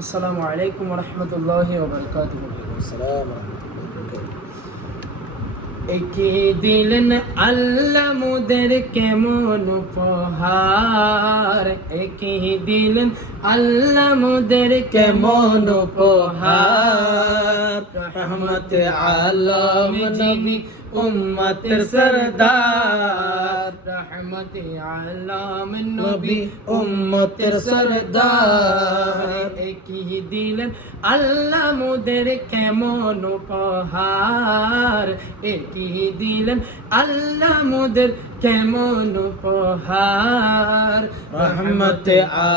আসসালামু আলাইকুম ওয়া রাহমাতুল্লাহি ওয়া বারাকাতুহু। একে দিলেন আল্লাহ মোদের কেমন উপহার, একে দিলেন আল্লাহ মোদের কেমন উপহার। রহমত আলম নবী উম্মতের সরদার, রহমত আলম নবী উম্মতের সরদার। একই দিলেন আল্লাহ মোদের কেমন উপহার, একই দিলেন আল্লাহ মোদের কেমন উপহার। রহমত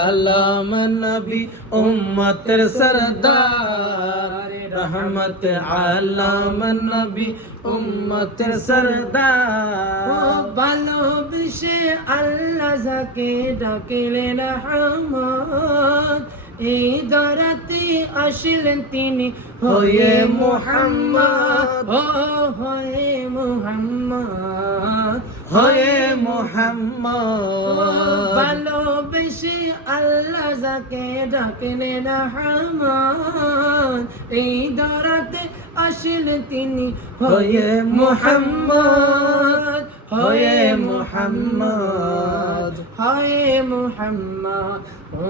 আলম নবী উম্মতের সরদার, রহমত আলম নবী উম্মতের সরদার। ভালোবেসে আল্লাহ যাকে ডাকিলেন রহমত, এই দরাতে আসলেন তিনি হয়ে মুহাম্মদ, হয়ে মুহাম্মদ, হয়ে মুহাম্মদ। ভালোবেসে আল্লাহ যাকে ডাকিলেন রহমত, এই দরাতে আসলেন তিনি হয়ে মুহাম্মদ, হয়ে মুহাম্মদ, হয়ে মুহাম্মদ। ও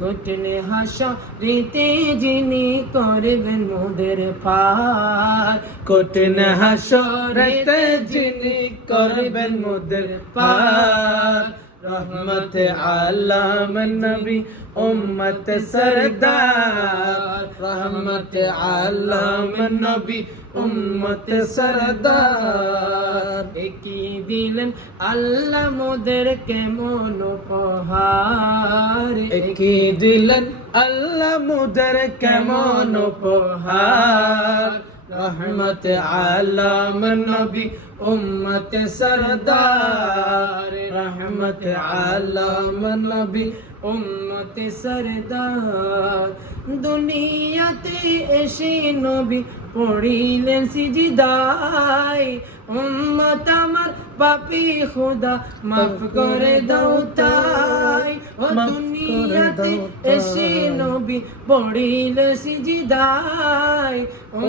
কঠিন হাসরেতে যিনি করবেন মোদের পার, কঠিন হাসরেতে যিনি করবেন মোদের পার। রহমত আলম নবী উম্মত সরদার, রহমত আলম নবী উম্মত সরদার। একই দিলেন আল্লাহ মোদের কেমন উপহার, একই দিলেন আল্লাহ মোদের কেমন উপহার। রহমত আলম নবী উম্মত সরদার, রহমত আলম নবী উম্মত সরদার। দুনিয়াতে এসে নবী পড়িলেন সিজদায়, উম্মত আমার পাপী খোদা মাফ করে দাও তাই। ও দুনিয়াতে এসে নবী পড়িলেন সিজদায়,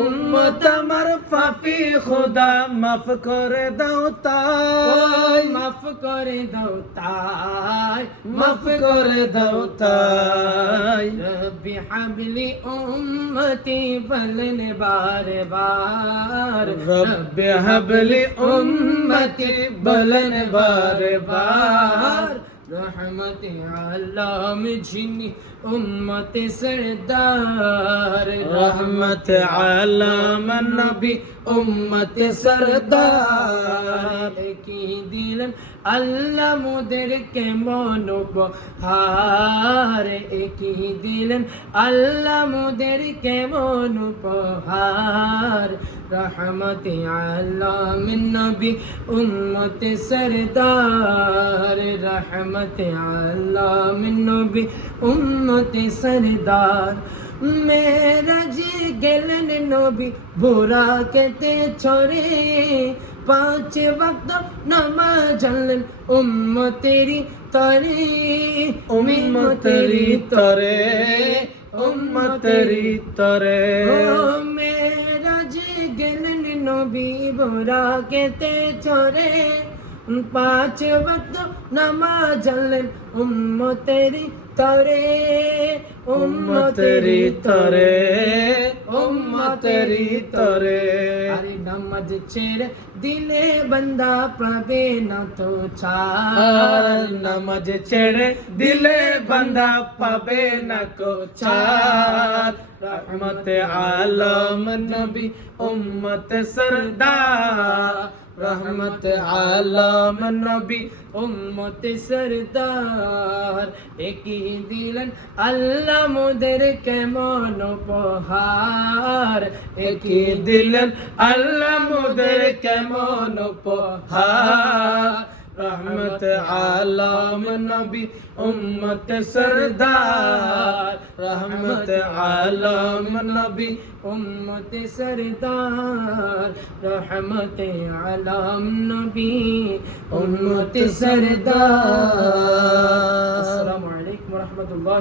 উম্মত আমার পাপী খোদা মাফ করে দাও তাই, মাফ করে দাও তাই, মাফ করে দাও তাই। রব্বি হাবলি উম্মতি বলেন বারে বার, রব্বি হাবলি উম্মতি বলেন বারে বার। রহমত আলম যিনি উম্মত সরদার, রহমত আলম নবী উম্মত সরদার। একই দিলেন আল্লাহ মোদের কেমন উপহার, একই দিলেন আল্লাহ মোদের কেমন উপহার। রহমত আলম নবী উম্মত সরদার, রহমত আলম নবী উম্মত সরদার। মেরাজে গেলেন নবী বুরাকেতে ছড়ে, পাঁচ ওয়াক্ত নামাজ আনলেন উম্মতেরি তরে, উম্মতেরি তরে, উম্মতেরি তরে। মেরাজে গেলেন নবী বুরাকেতে ছড়ে, পাঁচ ওয়াক্ত নামাজ আনলেন উম্মতেরি তরে, উম্মতেরি তরে, উম্মতেরি তরে। আরে নামাজ ছেড়ে দিলে বান্দা পাবে না তো ছাড়, নামাজ ছেড়ে দিলে বান্দা পাবে না কো ছাড়। রহমত আলম নবী উম্মত সরদার, রহমত আলম নবী উম্মত সরদার। একই দিলেন আল্লাহ মোদের কেমন উপহার, একই দিলেন আল্লাহ মোদের কেমন উপহার। রহমত আলম নবী উম্মত সরদার, রহমত আলম নবী উম্মত সরদার, রহমত আলম নবী উম্মত সরদার। আসসালামু আলাইকুম ওয়া রাহমাতুল্লাহ।